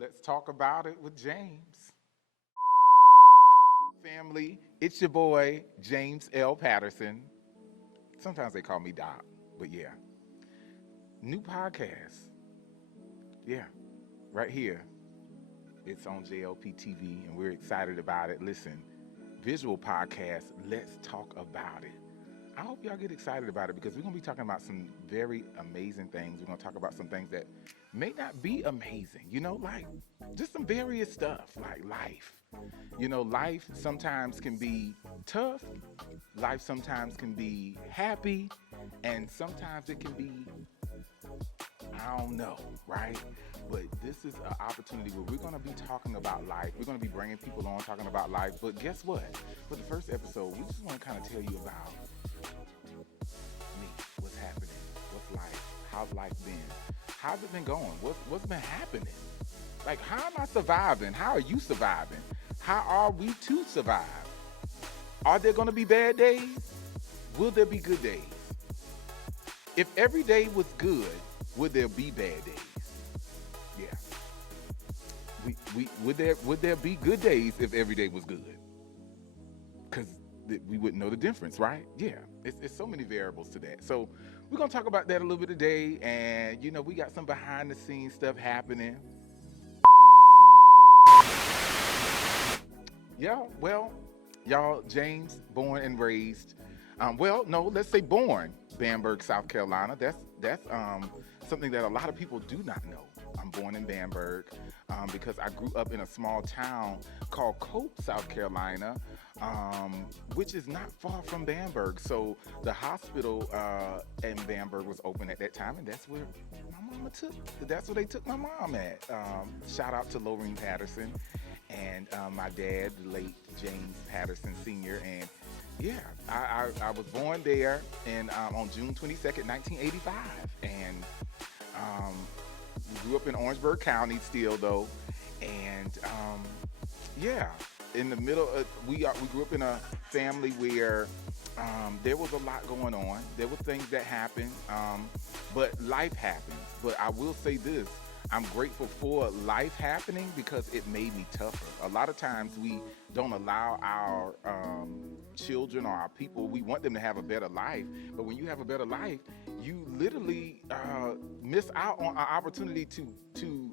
Let's talk about it with James. Family, it's your boy, James L. Patterson. Sometimes they call me Doc, but yeah. New podcast. Yeah, right here. It's on JLP TV, and we're excited about it. Listen, visual podcast, let's talk about it. I hope y'all get excited about it because we're going to be talking about some very amazing things. We're going to talk about some things that may not be amazing, like just some various stuff like life. Life sometimes can be tough, life sometimes can be happy, and sometimes it can be, I don't know, right? But this is an opportunity where we're going to be talking about life. We're going to be bringing people on talking about life. But guess what? For the first episode, we just want to kind of tell you about me, what's happening, what's life, how's life been, how's it been going, what's been happening, like how am I surviving, how are you surviving, how are we to survive, are there going to be bad days, will there be good days, if every day was good, would there be bad days? Yeah, we would there be good days if every day was good? Because we wouldn't know the difference, right? Yeah, it's so many variables to that. So we're going to talk about that a little bit today. And, we got some behind the scenes stuff happening. Yeah, well, y'all, James, born and raised. Let's say born Bamberg, South Carolina. That's something that a lot of people do not know. I'm born in Bamberg because I grew up in a small town called Cope, South Carolina, which is not far from Bamberg. So the hospital in Bamberg was open at that time, and that's where my mama that's where they took my mom at. Shout out to Lorraine Patterson and my dad, the late James Patterson Sr. And yeah, I was born there on June 22nd, 1985. And we grew up in Orangeburg County still, though. And in the middle of, we grew up in a family where there was a lot going on. There were things that happened, but life happens. But I will say this, I'm grateful for life happening because it made me tougher. A lot of times we don't allow our children or our people, we want them to have a better life. But when you have a better life, you literally miss out on an opportunity to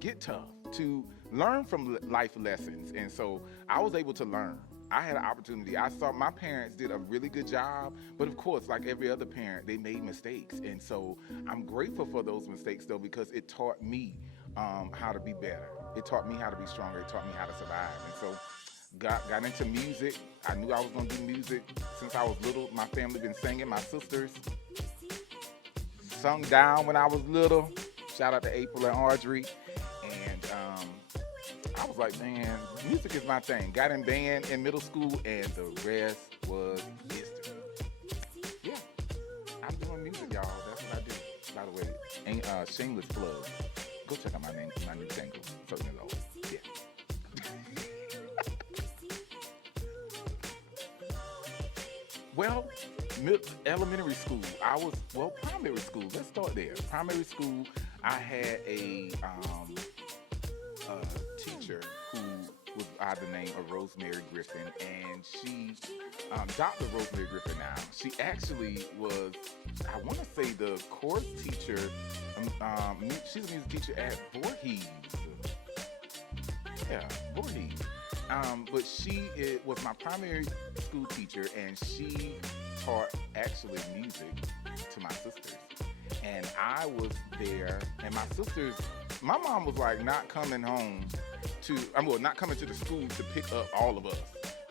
get tough, to learn from life lessons. And so I was able to learn. I had an opportunity. I saw my parents did a really good job, but of course, like every other parent, they made mistakes. And so I'm grateful for those mistakes, though, because it taught me how to be better. It taught me how to be stronger. It taught me how to survive. And so got into music. I knew I was going to do music since I was little. My family been singing. My sisters sung down when I was little. Shout out to April and Audrey. And I was like, man, music is my thing. Got in band in middle school, and the rest was history. Yeah, I'm doing music, y'all. That's what I do. By the way, ain't shameless plug. Go check out my new single, Certain Low. Yeah. Well, elementary school. Primary school. Let's start there. Primary school, I had a teacher who was by the name of Rosemary Griffin, and she, Dr. Rosemary Griffin now, she actually was, I want to say, the course teacher. She's a music teacher at Voorhees. Yeah, Voorhees. But she was my primary school teacher, and she taught actually music to my sisters. And I was there, and my sisters, my mom was like not coming not coming to the school to pick up all of us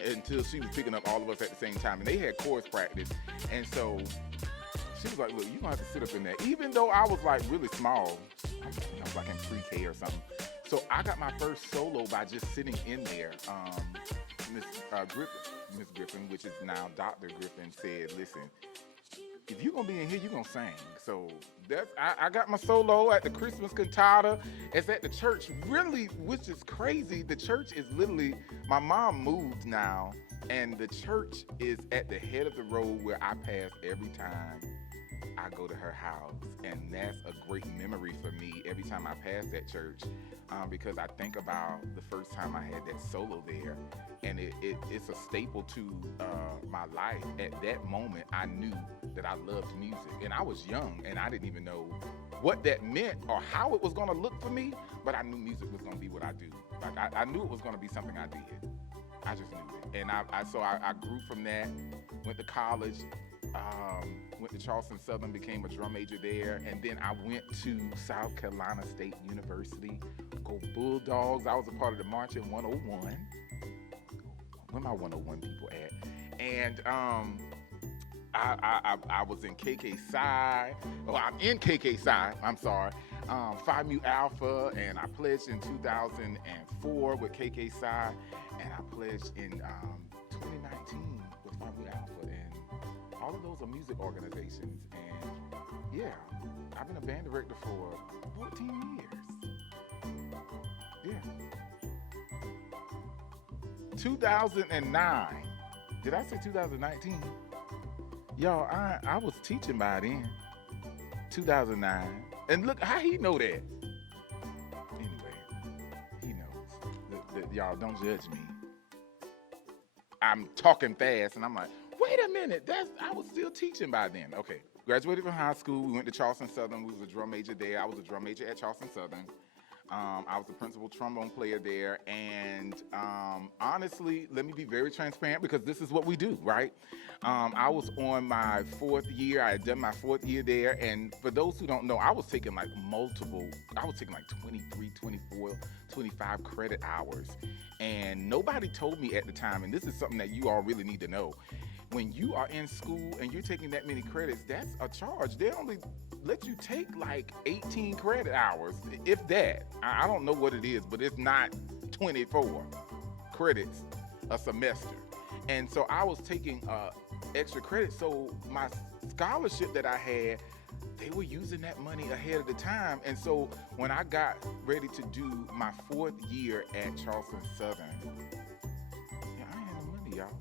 until she was picking up all of us at the same time. And they had chorus practice. And so she was like, look, you're going to have to sit up in there. Even though I was like really small, I was like in pre-K or something. So I got my first solo by just sitting in there. Miss Griffin, which is now Dr. Griffin, said, listen, if you're going to be in here, you're going to sing. So I got my solo at the Christmas cantata. It's at the church, really, which is crazy. The church is literally, my mom moved now, and the church is at the head of the road where I pass every time I go to her house, and that's a great memory for me every time I pass that church, because I think about the first time I had that solo there, and it's a staple to my life. At that moment, I knew that I loved music, and I was young, and I didn't even know what that meant or how it was going to look for me, but I knew music was going to be what I do. Like I knew it was going to be something I did. I just knew it, and I grew from that. Went to college, went to Charleston Southern, became a drum major there, and then I went to South Carolina State University. Go Bulldogs! I was a part of the March in 101. Where my 101 people at? And I was in KK Psi. Oh, I'm in KK Psi. I'm sorry. Phi Mu Alpha, and I pledged in 2004 with KK Psi, and I pledged in 2019 with Phi Mu Alpha, and all of those are music organizations. And yeah, I've been a band director for 14 years. Yeah. 2009. Did I say 2019? Y'all, I was teaching by then. 2009. And look, how he know that? Anyway, he knows. Y'all, don't judge me. I'm talking fast, and I'm like, wait a minute, I was still teaching by then. Okay, graduated from high school. We went to Charleston Southern. We was a drum major there. I was a drum major at Charleston Southern. I was the principal trombone player there, and honestly, let me be very transparent because this is what we do, right? I was on my 4th year. I had done my 4th year there, and for those who don't know, I was taking like 23, 24, 25 credit hours, and nobody told me at the time, and this is something that you all really need to know. When you are in school and you're taking that many credits, that's a charge. They only let you take like 18 credit hours, if that. I don't know what it is, but it's not 24 credits a semester. And so I was taking extra credits. So my scholarship that I had, they were using that money ahead of the time. And so when I got ready to do my 4th year at Charleston Southern, yeah, I ain't had no money, y'all.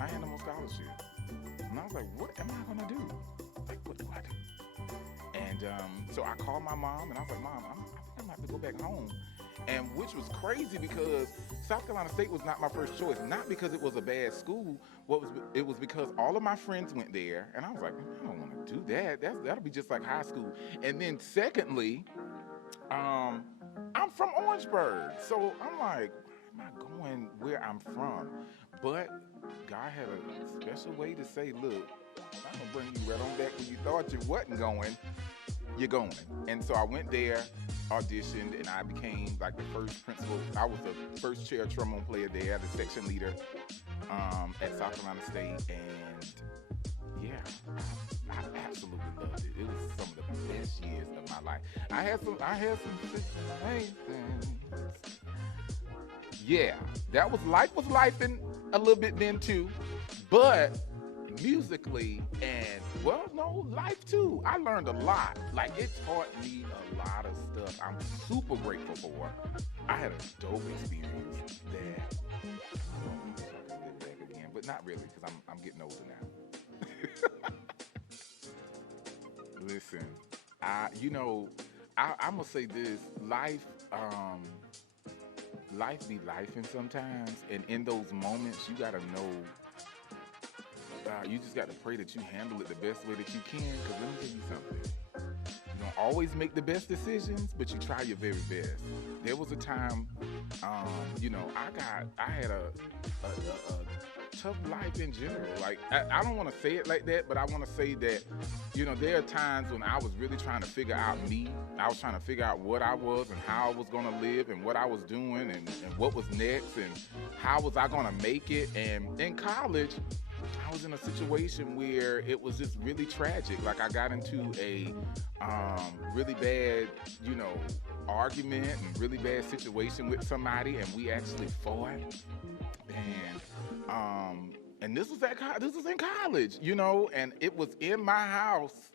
I had no more scholarship. And I was like, what am I gonna do? Like, what do I do? And so I called my mom, and I was like, Mom, I think I'm gonna have to go back home. And which was crazy because South Carolina State was not my first choice. Not because it was a bad school. It was because all of my friends went there, and I was like, I don't want to do that. That'll be just like high school. And then secondly, I'm from Orangeburg, so I'm like, why am I going where I'm from? But God had a special way to say, look, I'm gonna bring you right on back when you thought you wasn't going. You're going. And so I went there, auditioned, and I became like the first principal. I was the first chair trombone player there, the section leader at South Carolina State. And yeah, I absolutely loved it. It was some of the best years of my life. I had some situations. Yeah, life was lifing a little bit then too, but musically and life too. I learned a lot. Like, it taught me a lot of stuff I'm super grateful for. I had a dope experience that I don't know if I can live back again, but not really because I'm getting older now. Listen, I'm gonna say this: life be lifing sometimes, and in those moments, you gotta know. You just got to pray that you handle it the best way that you can. Because let me tell you something. You don't always make the best decisions, but you try your very best. There was a time, I had a tough life in general. Like, I don't want to say it like that, but I want to say that, there are times when I was really trying to figure out me. I was trying to figure out what I was and how I was going to live and what I was doing and what was next and how was I going to make it. And in college, I was in a situation where it was just really tragic. Like, I got into a really bad, argument and really bad situation with somebody, and we actually fought. And this was in college, and it was in my house.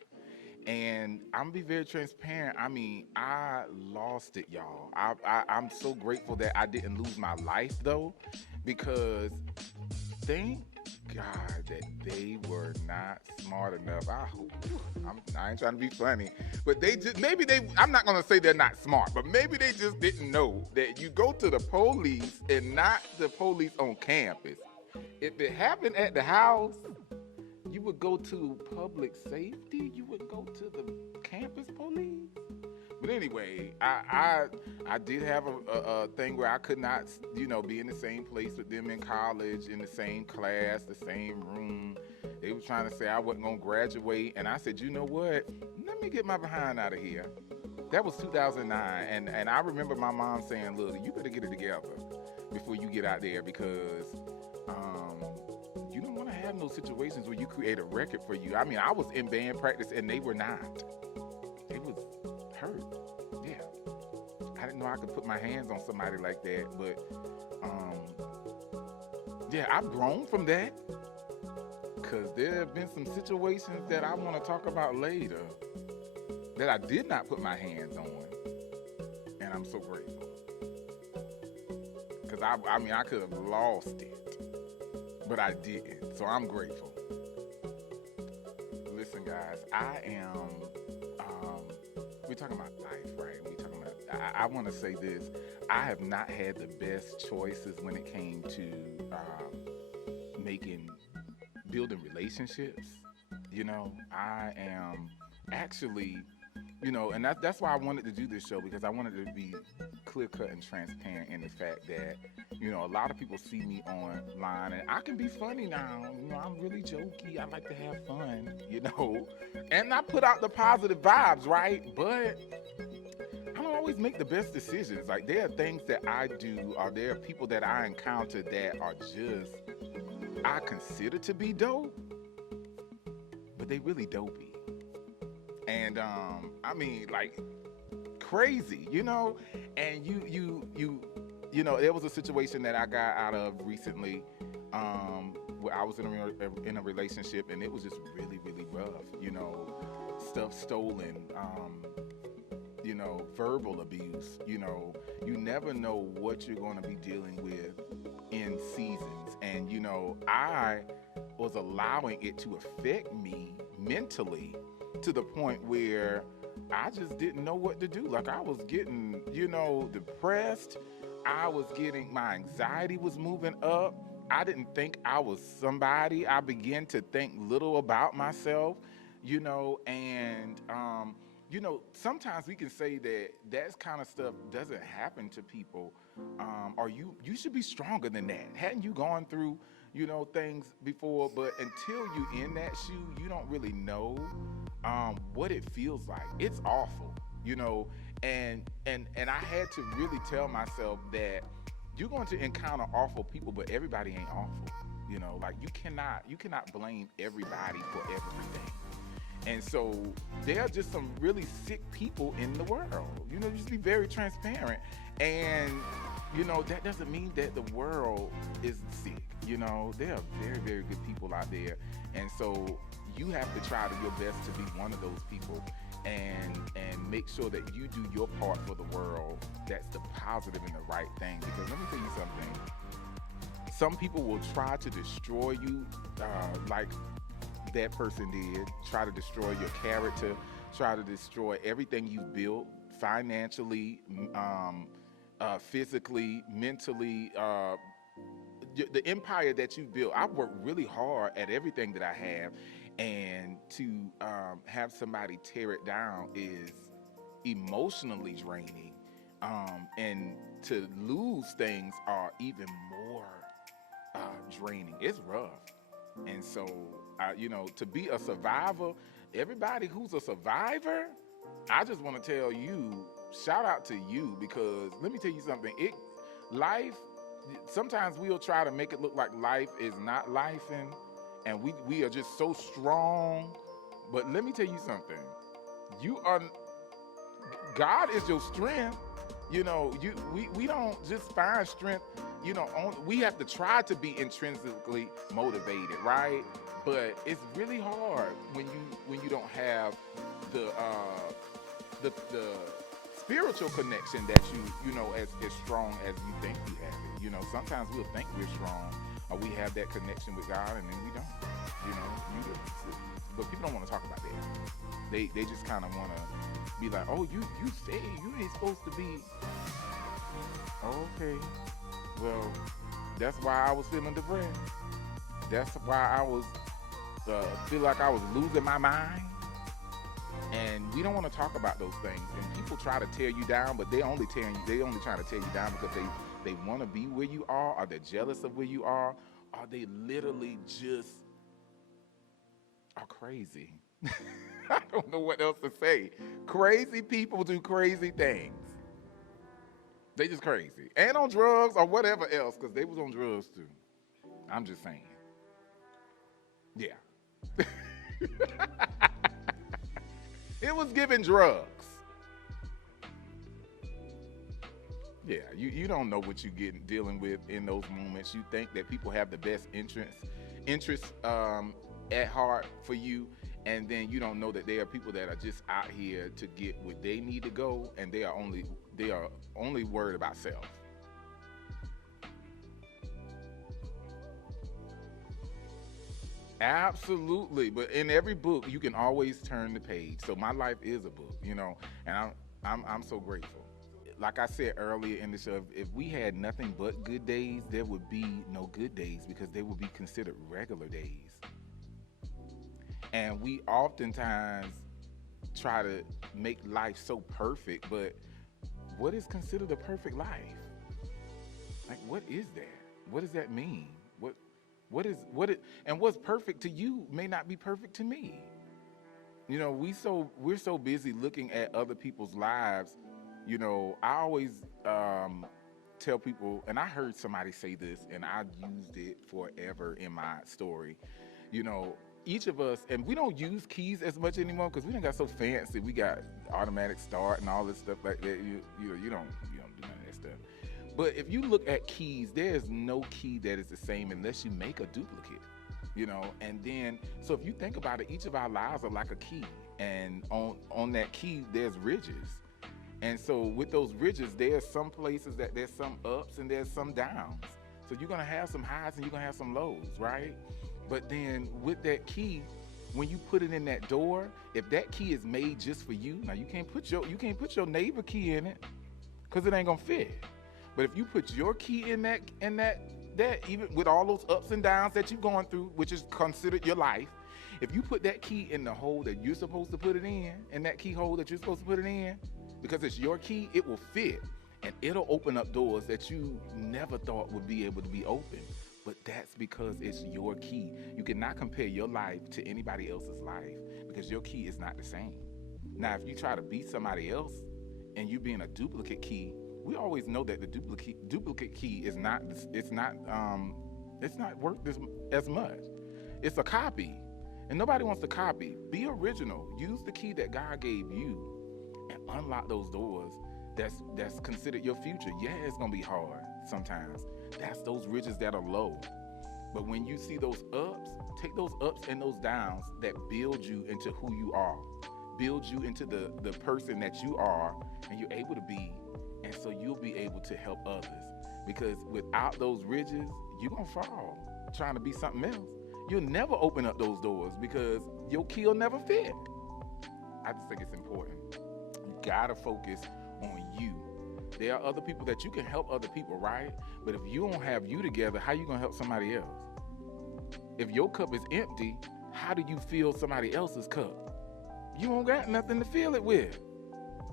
And I'm gonna be very transparent. I mean, I lost it, y'all. I'm so grateful that I didn't lose my life though, because thank God that they were not smart enough. I ain't trying to be funny, but they just maybe they. I'm not gonna say they're not smart, but maybe they just didn't know that you go to the police and not the police on campus. If it happened at the house, you would go to public safety. You would go to the campus police. But anyway, I did have a thing where I could not, be in the same place with them in college, in the same class, the same room. They were trying to say I wasn't gonna graduate, and I said, you know what? Let me get my behind out of here. That was 2009, and I remember my mom saying, "Look, you better get it together before you get out there because you don't want to have no situations where you create a record for you." I mean, I was in band practice, and they were not. They was hurt. Yeah, I didn't know I could put my hands on somebody like that, but yeah, I've grown from that because there have been some situations that I want to talk about later that I did not put my hands on, and I'm so grateful because I could have lost it, but I didn't, so I'm grateful. Listen, guys, we're talking about life, right? I want to say this. I have not had the best choices when it came to building relationships. I am actually, and that's why I wanted to do this show, because I wanted to be clear cut and transparent in the fact that, a lot of people see me online, and I can be funny now. I'm really jokey. I like to have fun, and I put out the positive vibes, right? But I don't always make the best decisions. Like, there are things that I do, or there are people that I encounter that are just, I consider to be dope, but they really dopey. And I mean, like, crazy, and there was a situation that I got out of recently, where I was in a relationship, and it was just really, really rough, stuff stolen, verbal abuse. You never know what you're going to be dealing with in seasons. And, I was allowing it to affect me mentally to the point where I just didn't know what to do. Like, I was getting, depressed. My anxiety was moving up. I didn't think I was somebody. I began to think little about myself, and, sometimes we can say that kind of stuff doesn't happen to people, or you should be stronger than that. Hadn't you gone through, things before? But until you're in that shoe, you don't really know what it feels like. It's awful, and I had to really tell myself that you're going to encounter awful people, but everybody ain't awful. Like, you cannot blame everybody for everything. And so there are just some really sick people in the world. Just be very transparent. And, that doesn't mean that the world is sick. There are very, very good people out there. And so you have to try your best to be one of those people and make sure that you do your part for the world. That's the positive and the right thing. Because let me tell you something. Some people will try to destroy you, like that person did, try to destroy your character, try to destroy everything you've built financially, physically, mentally, the empire that you built. I've worked really hard at everything that I have, and to have somebody tear it down is emotionally draining, and to lose things are even more draining. It's rough. And so, to be a survivor, everybody who's a survivor, I just want to tell you, shout out to you, because let me tell you something. Life, sometimes we'll try to make it look like life is not life, and we are just so strong. But let me tell you something. God is your strength. We don't just find strength, we have to try to be intrinsically motivated, right? But it's really hard when you don't have the spiritual connection that you as strong as you think you have it. Sometimes we'll think we're strong, or we have that connection with God, and then we don't. You know, but people don't want to talk about that. They just kind of want to be like, oh, you say you ain't supposed to be. Okay, well, that's why I was feeling depressed. That's why I was feel like I was losing my mind. And we don't want to talk about those things. And people try to tear you down, but they only tearing you. They only trying to tear you down because they want to be where you are, or they're jealous of where you are, or they literally just are crazy. I don't know what else to say. Crazy people do crazy things. They just crazy. And on drugs or whatever else, because they was on drugs too. I'm just saying. Yeah. It was giving drugs. Yeah, you don't know what you get dealing with in those moments. You think that people have the best interest at heart for you, and then you don't know that there are people that are just out here to get what they need to go, and they are only worried about self. Absolutely, but in every book you can always turn the page. So my life is a book, and I'm so grateful. Like I said earlier in the show, if we had nothing but good days, there would be no good days because they would be considered regular days. And we oftentimes try to make life so perfect, but what is considered a perfect life? Like, what is that? What does that mean? And what's perfect to you may not be perfect to me. We're so busy looking at other people's lives. I always tell people, and I heard somebody say this, and I used it forever in my story. You know, each of us, and we don't use keys as much anymore because we done got so fancy. We got automatic start and all this stuff like that. You don't do none of that stuff. But if you look at keys, there's no key that is the same unless you make a duplicate. And then so if you think about it, each of our lives are like a key, and on that key there's ridges. And so with those ridges, there's some places that there's some ups and there's some downs. So you're gonna have some highs and you're gonna have some lows, right? But then with that key, when you put it in that door, if that key is made just for you, now you can't put your neighbor key in it because it ain't gonna fit. But if you put your key in that even with all those ups and downs that you're going through, which is considered your life, if you put that key in the hole that you're supposed to put it in that keyhole that you're supposed to put it in, because it's your key, it will fit and it'll open up doors that you never thought would be able to be open. But that's because it's your key. You cannot compare your life to anybody else's life because your key is not the same. Now, if you try to be somebody else and you being a duplicate key, we always know that the duplicate key is not worth as much. It's a copy, and nobody wants to copy. Be original. Use the key that God gave you, and unlock those doors. That's considered your future. Yeah, it's gonna be hard sometimes. That's those ridges that are low. But when you see those ups, take those ups and those downs that build you into who you are, build you into the person that you are, and you're able to be. And so you'll be able to help others. Because without those ridges, you're going to fall trying to be something else. You'll never open up those doors because your key will never fit. I just think it's important. You got to focus on you. There are other people that you can help other people, right? But if you don't have you together, how you going to help somebody else? If your cup is empty, how do you fill somebody else's cup? You don't got nothing to fill it with.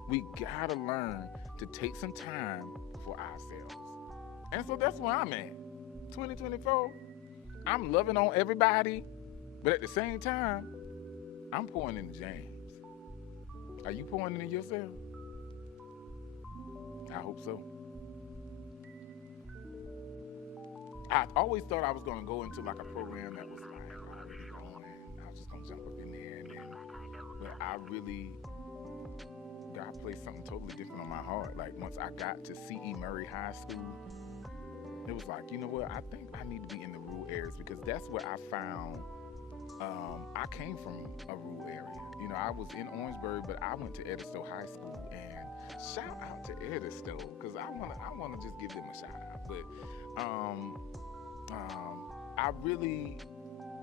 We got to learn to take some time for ourselves. And so that's where I'm at. 2024, I'm loving on everybody, but at the same time, I'm pouring into James. Are you pouring into yourself? I hope so. I always thought I was going to go into like a program that was like already on it. I was just going to jump up in there but I really, God placed something totally different on my heart. Like once I got to C.E. Murray High School, it was like, you know what? I think I need to be in the rural areas because that's where I found. I came from a rural area. I was in Orangeburg, but I went to Edisto High School. And shout out to Edisto because I wanna just give them a shout out. But I really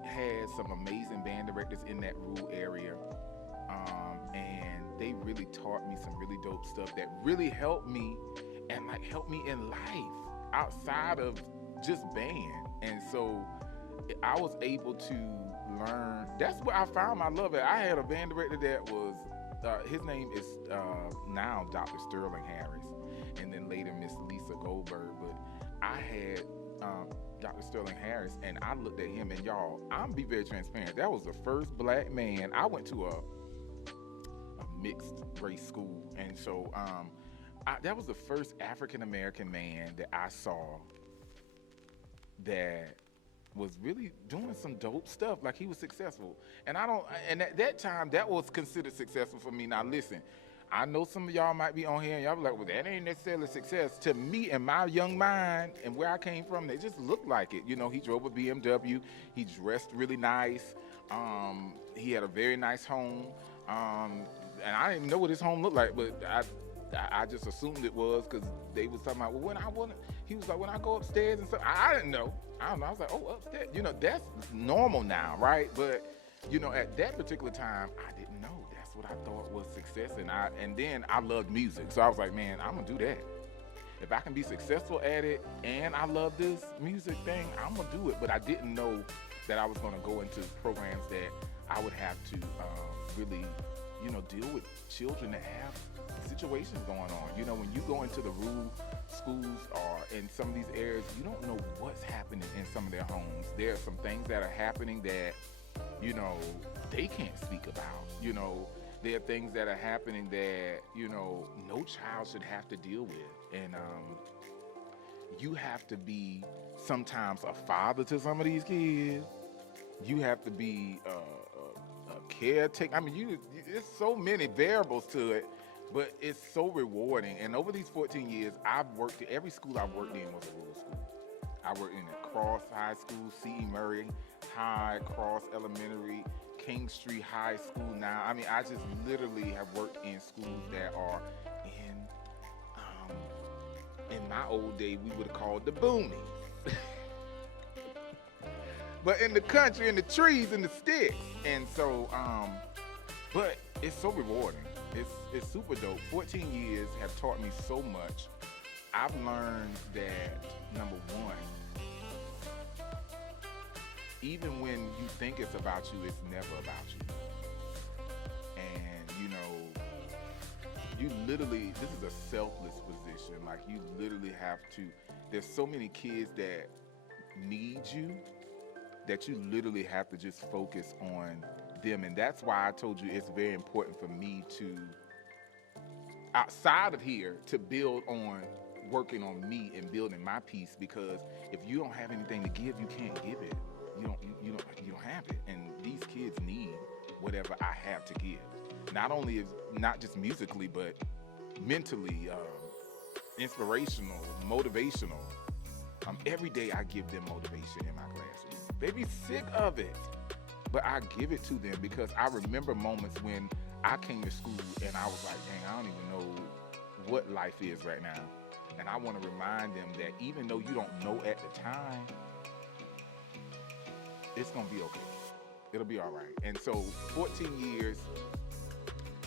had some amazing band directors in that rural area, and they really taught me some really dope stuff that really helped me and like helped me in life outside of just band. And so I was able to learn. That's where I found my love at. I had a band director that was his name is now Dr. Sterling Harris, and then later Miss Lisa Goldberg. But I had Dr. Sterling Harris, and I looked at him, and y'all, I'm gonna be very transparent. That was the first black man. I went to a mixed race school, and so that was the first African American man that I saw that was really doing some dope stuff. Like, he was successful, and at that time that was considered successful for me. Now listen, I know some of y'all might be on here and y'all be like, well, that ain't necessarily success. To me, in my young mind and where I came from, they just looked like it. You know, he drove a BMW, he dressed really nice, he had a very nice home, and I didn't even know what his home looked like, but I just assumed it was because they was talking about, well, he was like, when I go upstairs and stuff, I didn't know. I don't know. I was like, oh, upstairs. You know, that's normal now, right? But, you know, at that particular time, I didn't know. That's what I thought was success. And then I loved music. So I was like, man, I'm going to do that. If I can be successful at it and I love this music thing, I'm going to do it. But I didn't know that I was going to go into programs that I would have to really, you know, deal with children that have situations going on. You know, when you go into the rural schools or in some of these areas, you don't know what's happening in some of their homes. There are some things that are happening that, you know, they can't speak about. You know, there are things that are happening that, you know, no child should have to deal with. And you have to be sometimes a father to some of these kids. You have to be a caretaker. I mean, there's so many variables to it. But it's so rewarding. And over these 14 years, every school I've worked in was a rural school. I worked in a Cross High School, C.E. Murray High, Cross Elementary, King Street High School now. I mean, I just literally have worked in schools that are in my old day, we would have called the boonies. But in the country, in the trees, in the sticks. And so, but it's so rewarding. It's super dope. 14 years have taught me so much. I've learned that, number one, even when you think it's about you, it's never about you. And, you know, you literally, this is a selfless position. Like, you literally have to, there's so many kids that need you that you literally have to just focus on them. And that's why I told you it's very important for me to, outside of here, to build on working on me and building my piece, because if you don't have anything to give, you can't give it. You don't have it. And these kids need whatever I have to give. Not just musically, but mentally, inspirational, motivational. Every day I give them motivation in my classroom. They be sick of it, but I give it to them because I remember moments when I came to school and I was like, dang, I don't even know what life is right now. And I want to remind them that even though you don't know at the time, it's going to be okay. It'll be all right. And so 14 years,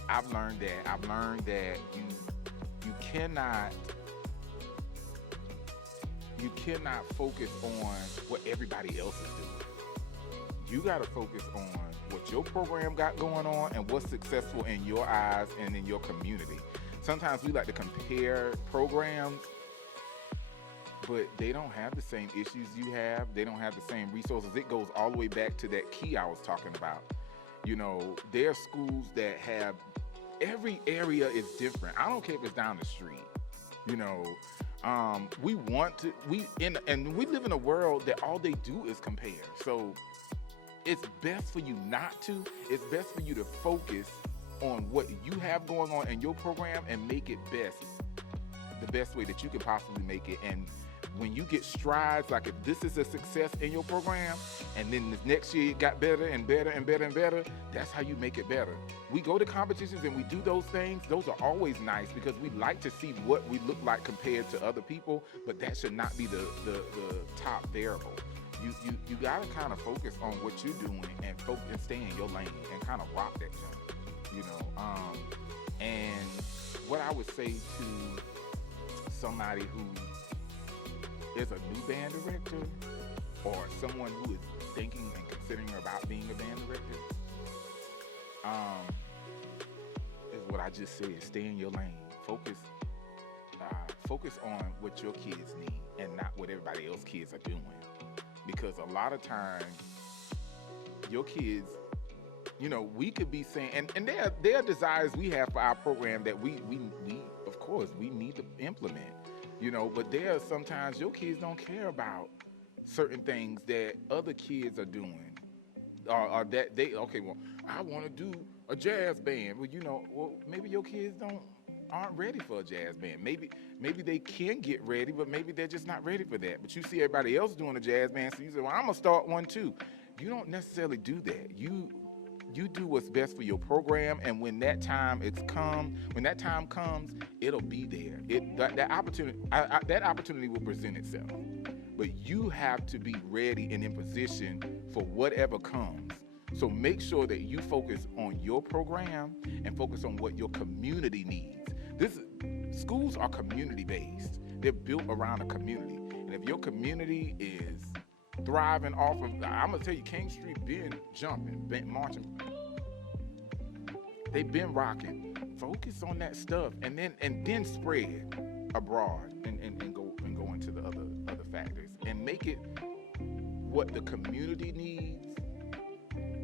I've learned that you cannot focus on what everybody else is doing. You got to focus on what your program got going on and what's successful in your eyes and in your community. Sometimes we like to compare programs, but they don't have the same issues you have. They don't have the same resources. It goes all the way back to that key I was talking about. You know, there are schools that have, every area is different. I don't care if it's down the street. You know, we live in a world that all they do is compare. So it's best for you not to. It's best for you to focus on what you have going on in your program and make it the best way that you can possibly make it, and when you get strides, like if this is a success in your program, and then the next year it got better and better and better and better, that's how you make it better. We go to competitions and we do those things. Those are always nice because we like to see what we look like compared to other people, but that should not be the top variable. You gotta kind of focus on what you're doing and focus and stay in your lane and kind of rock that thing, and what I would say to somebody who is a new band director or someone who is thinking and considering about being a band director, is what I just said. Stay in your lane. Focus on what your kids need and not what everybody else's kids are doing. Because a lot of times, your kids, we could be saying, and there are desires we have for our program that we of course we need to implement, but there are sometimes your kids don't care about certain things that other kids are doing, or that I want to do a jazz band. Well, maybe your kids aren't ready for a jazz band. Maybe they can get ready, but maybe they're just not ready for that. But you see everybody else doing a jazz band, so you say, well, I'm gonna start one too. You don't necessarily do that. You do what's best for your program, and when that time comes, it'll be there. That opportunity will present itself. But you have to be ready and in position for whatever comes. So make sure that you focus on your program and focus on what your community needs. Schools are community-based. They're built around a community. And if your community is thriving off of, I'm going to tell you, King Street been jumping, been marching. They've been rocking. Focus on that stuff and then spread abroad and go into the other factors and make it what the community needs.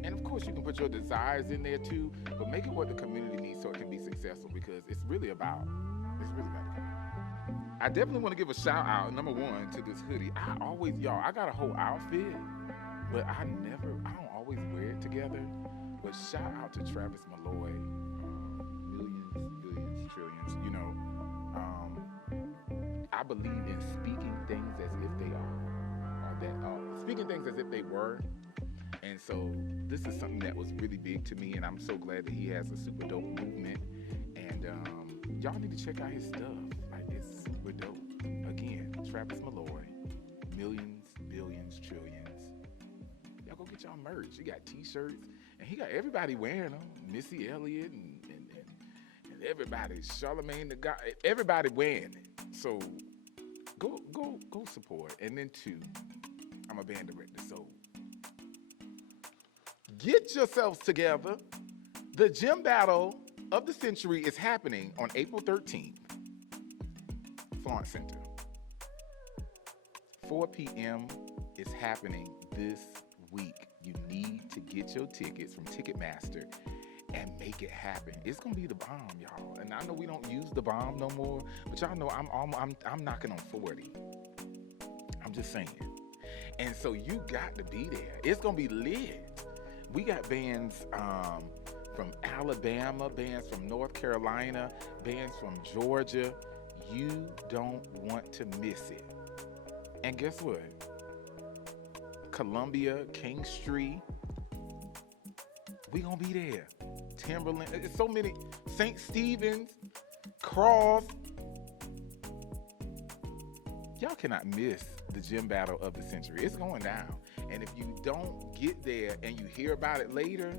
And of course, you can put your desires in there too, but make it what the community needs so it can be successful, because it's really about I definitely want to give a shout out, number one, to this hoodie. I got a whole outfit, but I don't always wear it together. But shout out to Travis Malloy, millions, billions, trillions. I believe in speaking things as if they are, speaking things as if they were. And so this is something that was really big to me, and I'm so glad that he has a super dope movement. And y'all need to check out his stuff. Like, it's super dope. Again, Travis Malloy, millions, billions, trillions. Y'all go get y'all merch. You got t-shirts, and he got everybody wearing them. Missy Elliott and everybody, Charlamagne the God, everybody wearing it. So go support. And then two, I'm a band director, so get yourselves together. The Gym Battle of the Century is happening on April 13th, Florence Center. 4 p.m. is happening this week. You need to get your tickets from Ticketmaster and make it happen. It's gonna be the bomb, y'all. And I know we don't use the bomb no more, but y'all know I'm knocking on 40. I'm just saying. And so you got to be there. It's gonna be lit. We got bands from Alabama, bands from North Carolina, bands from Georgia. You don't want to miss it. And guess what? Columbia, King Street, we gonna be there. Timberland, it's so many. St. Stephen's, Cross. Y'all cannot miss the Gym Battle of the Century. It's going down. And if you don't get there and you hear about it later,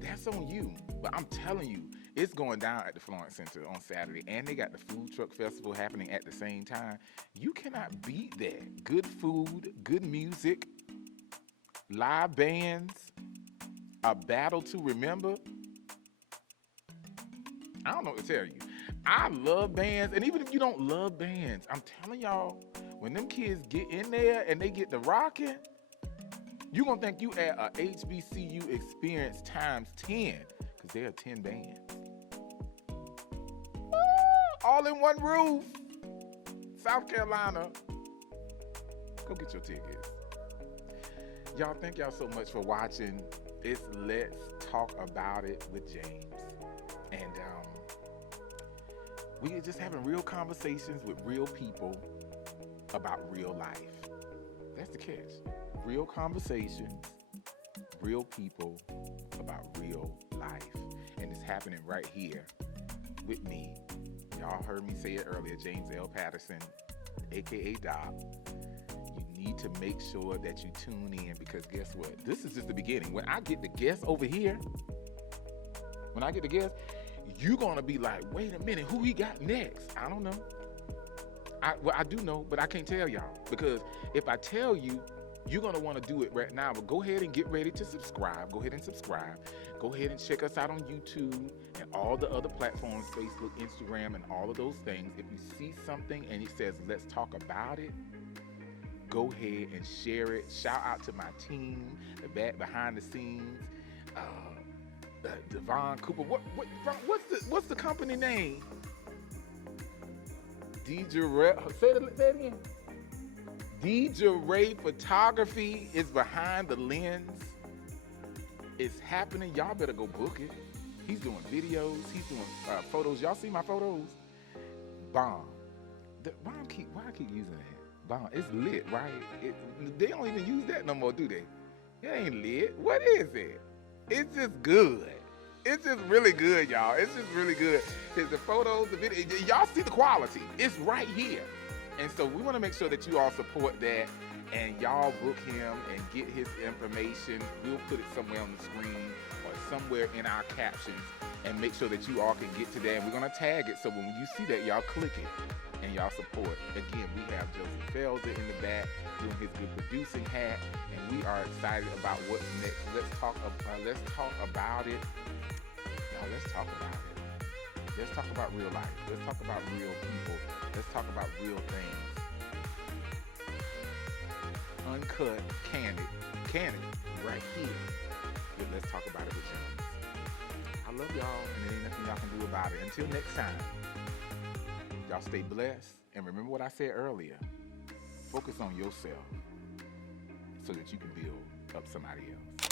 that's on you. But I'm telling you, it's going down at the Florence Center on Saturday. And they got the Food Truck Festival happening at the same time. You cannot beat that. Good food, good music, live bands, a battle to remember. I don't know what to tell you. I love bands. And even if you don't love bands, I'm telling y'all, when them kids get in there and they get to rocking, you're going to think you at a HBCU experience times 10, because there are 10 bands. All in one roof. South Carolina. Go get your tickets. Y'all, thank y'all so much for watching. It's Let's Talk About It with James. And we are just having real conversations with real people about real life. That's the catch. Real conversations, real people about real life. And it's happening right here with me. Y'all heard me say it earlier, James L. Patterson, aka Doc. You need to make sure that you tune in, because guess what? This is just the beginning. When I get the guests over here, you're gonna be like, wait a minute, who we got next? I don't know. I do know, but I can't tell y'all, because if I tell you, you're gonna want to do it right now. But go ahead and get ready to subscribe. Go ahead and subscribe. Go ahead and check us out on YouTube and all the other platforms, Facebook, Instagram, and all of those things. If you see something and it says, let's talk about it, go ahead and share it. Shout out to my team, the back behind the scenes, Devon Cooper. What's the company name? Say it again. DJ Photography is behind the lens. It's happening. Y'all better go book it. He's doing videos. He's doing photos. Y'all see my photos? Bomb. Why I keep using that? Bomb. It's lit, right? They don't even use that no more, do they? It ain't lit. What is it? It's just good. It's just really good, y'all. It's just really good. There's the photos, the video. Y'all see the quality. It's right here. And so we want to make sure that you all support that, and y'all book him and get his information. We'll put it somewhere on the screen or somewhere in our captions, and make sure that you all can get to that. And we're going to tag it, so when you see that, y'all click it and y'all support. Again, we have Joseph Felder in the back doing his good producing hat, and we are excited about what's next. Let's talk about it. Y'all, let's talk about it. Let's talk about real life. Let's talk about real people. Let's talk about real things. Uncut, candid, right here. But let's talk about it with James. I love y'all, and there ain't nothing y'all can do about it. Until next time, y'all stay blessed. And remember what I said earlier. Focus on yourself so that you can build up somebody else.